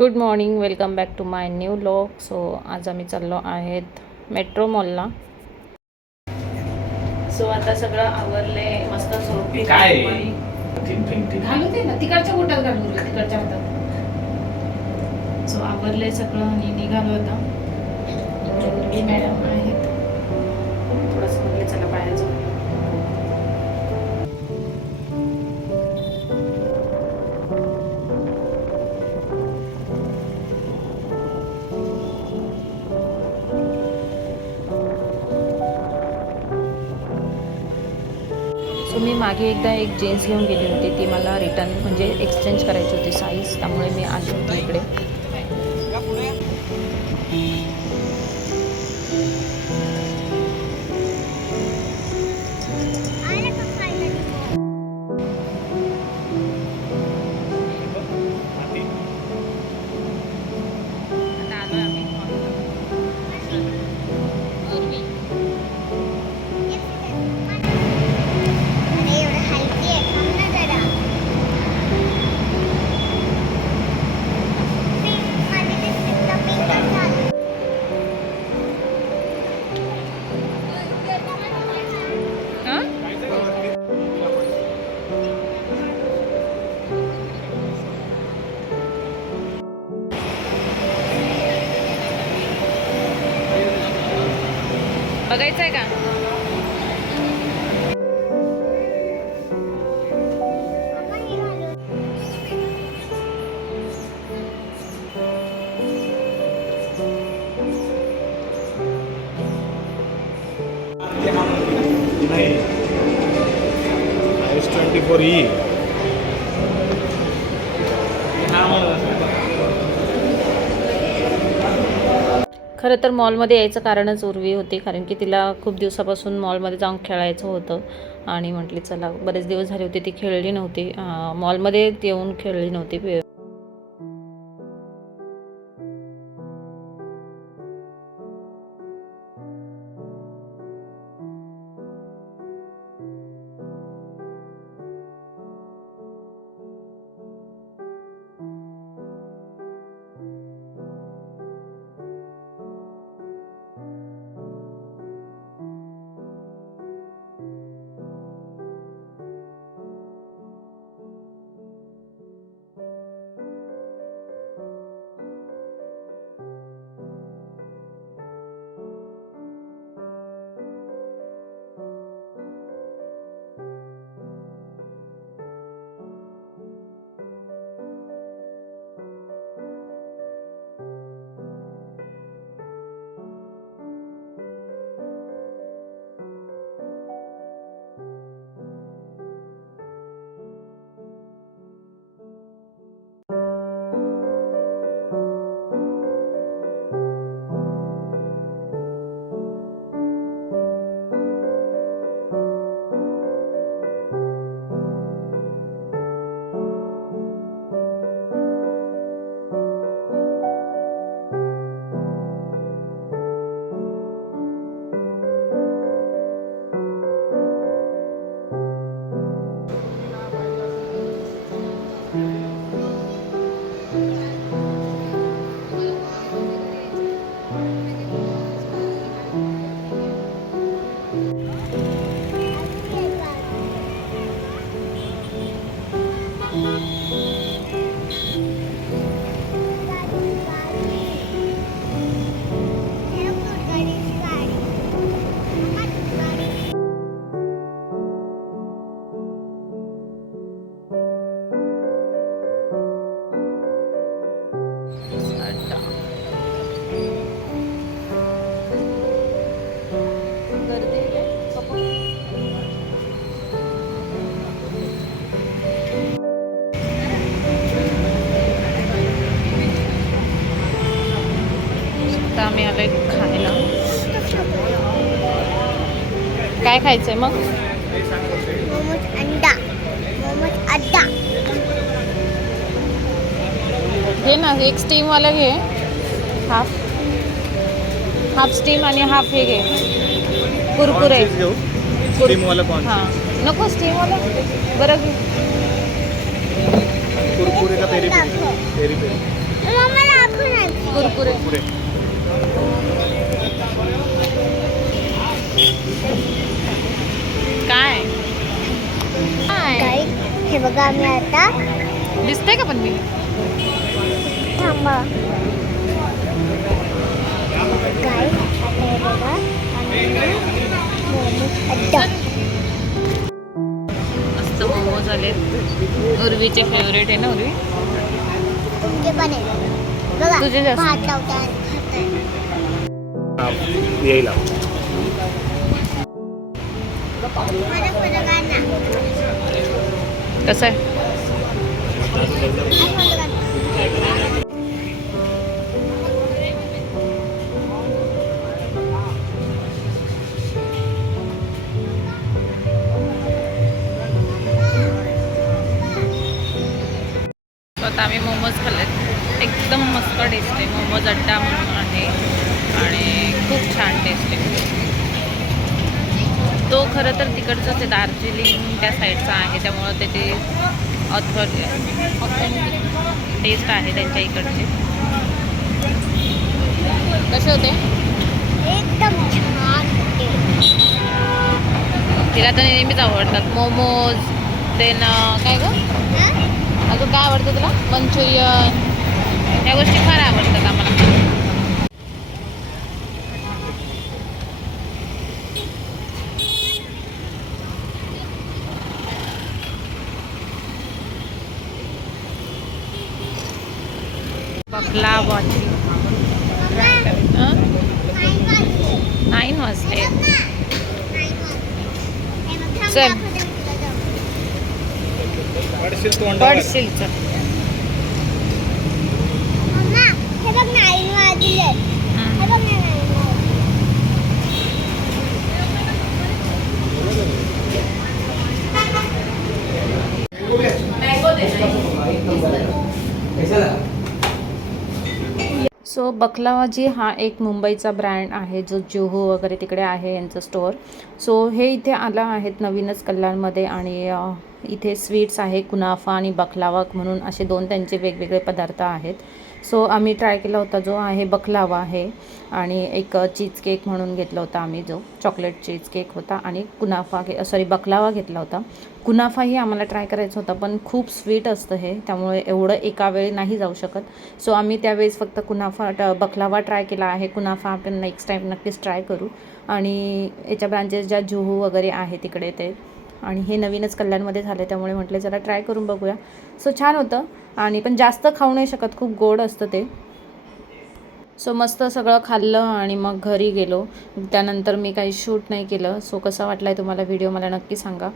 Good morning, welcome back to my new vlog. So आज आम्ही चाललो आहेत मेट्रो मॉलला. सो आता सगळं आवरले, मस्त झोपी काय घालू दे ना, तिकडच्या कुठात घालू दे, तिकडच्या हातात. सो आवरले सगळं आणि निघालो आता. इकडे मॅडम आहेत, थोडंसं म्हटलं चला बाहेर जाऊ. सो मी मागे एकदा एक जीन्स घेऊन गेली होती, ती मला रिटर्न म्हणजे एक्सचेंज करायची होती साईज, त्यामुळे मी आली होती इकडे. बघायचं आहे का? नाही S24E. खरं तर मॉलमध्ये यायचं कारणच उर्वी होती, कारण की तिला खूप दिवसापासून मॉलमध्ये जाऊन खेळायचं होतं आणि म्हटली चला, बरेच दिवस झाले होते ती खेळली नव्हती, मॉलमध्ये येऊन खेळली नव्हती. आता आम्ही आलोय खायला. काय खायचंय मग? मोमोज अंडा. घे ना, एक स्टीमवाला घे, हाफ स्टीम आणि हाफ हे घे कुरकुरे. हां, नको स्टीमवाला, बरं घे. कुरकुरे का पेरी पेरी? Peri peri. मम्मा दाखव ना. कुरकुरे. पुरे. काय काय काय हे बघा आम्ही आता दिसतंय का पण मी थांबा. काय आता हे बघा आम्ही मोमोज अड्डा. मस्त मोमोज आले. उर्वीचे फेवरेट आहे ना उर्वी. तुमचे पण आहे बघा. तुझे जास्त. भात लावतात खातात. येईल मला फरक आहे ना. कसं आहे आता आम्ही मोमोज खाल्लेत. एकदम मस्त टेस्ट आहे. मोमोज अड्डा म्हणून आहे आणि खूप छान टेस्ट आहे. तो खरं तर तिकडचंच आहे, दार्जिलिंग त्या साईडचा आहे, त्यामुळं त्याची ऑथेंटिक टेस्ट आहे त्यांच्या इकडचे. कसे होते? एकदम छान होते. तिला तर नेहमीच आवडतात मोमोज. देन काय गं अजून काय आवडतं तुला? मंचुरियन. या गोष्टी फार आवडतात आम्हाला. बाकलावाची 9 वाजले. चल. पडशीलचं. मम्मा हे बघ 9 वाजले. हे बघ ना 9 सो बकलावाजी हा एक मुंबईचा ब्रँड आहे जो जुहू वगैरे तिकडे आहे यांचं स्टोअर. सो हे इथे आलं आहेत नवीनच कल्याणमध्ये आणि इथे स्वीट्स आहे कुनाफा आणि बकलावा म्हणून असे 2 त्यांचे वेगवेगळे पदार्थ आहेत. सो आम्ही ट्राय केला होता जो आहे बकलावा आहे आणि एक चीज केक म्हणून घेतला होता आम्ही, जो चॉकलेट चीज केक होता आणि बकलावा घेतला होता. कुनाफाही आम्हाला ट्राय करायचं होता पण खूप स्वीट असतं हे, त्यामुळे एवढं एका वेळी नाही जाऊ शकत. सो आम्ही त्यावेळेस फक्त बकलावा ट्राय केला आहे. कुनाफा आपण नेक्स्ट टाईम नक्कीच ट्राय करू. आणि याच्या ब्रांचेस ज्या जुहू वगैरे आहे तिकडे ते, आणि हे नवीनच कल्याणमध्ये झाले त्यामुळे म्हटलं जरा ट्राय करून बघूया. सो छान होतं आणि पण जास्त खाऊ नाही शकत, खूप गोड असतं ते. सो मस्त सगळं खाल्लं आणि मग घरी गेलो. त्यानंतर मी काही शूट नाही केलं. सो कसा वाटला आहे तुम्हाला व्हिडिओ मला नक्की सांगा.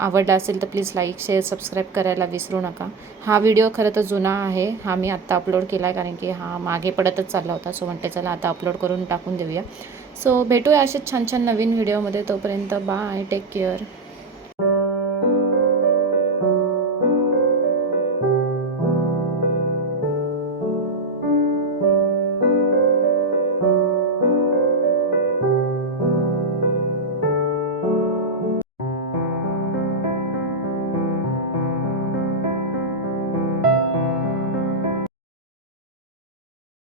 आवडला असेल तर प्लीज लाईक शेअर सबस्क्राईब करायला विसरू नका. हा व्हिडिओ खरं तर जुना आहे, हा मी आत्ता अपलोड केला आहे कारण की हा मागे पडतच चालला होता. सो म्हणते चला आता अपलोड करून टाकून देऊया. सो भेटूया असेच छान छान नवीन व्हिडिओमध्ये. तोपर्यंत बाय, टेक केअर.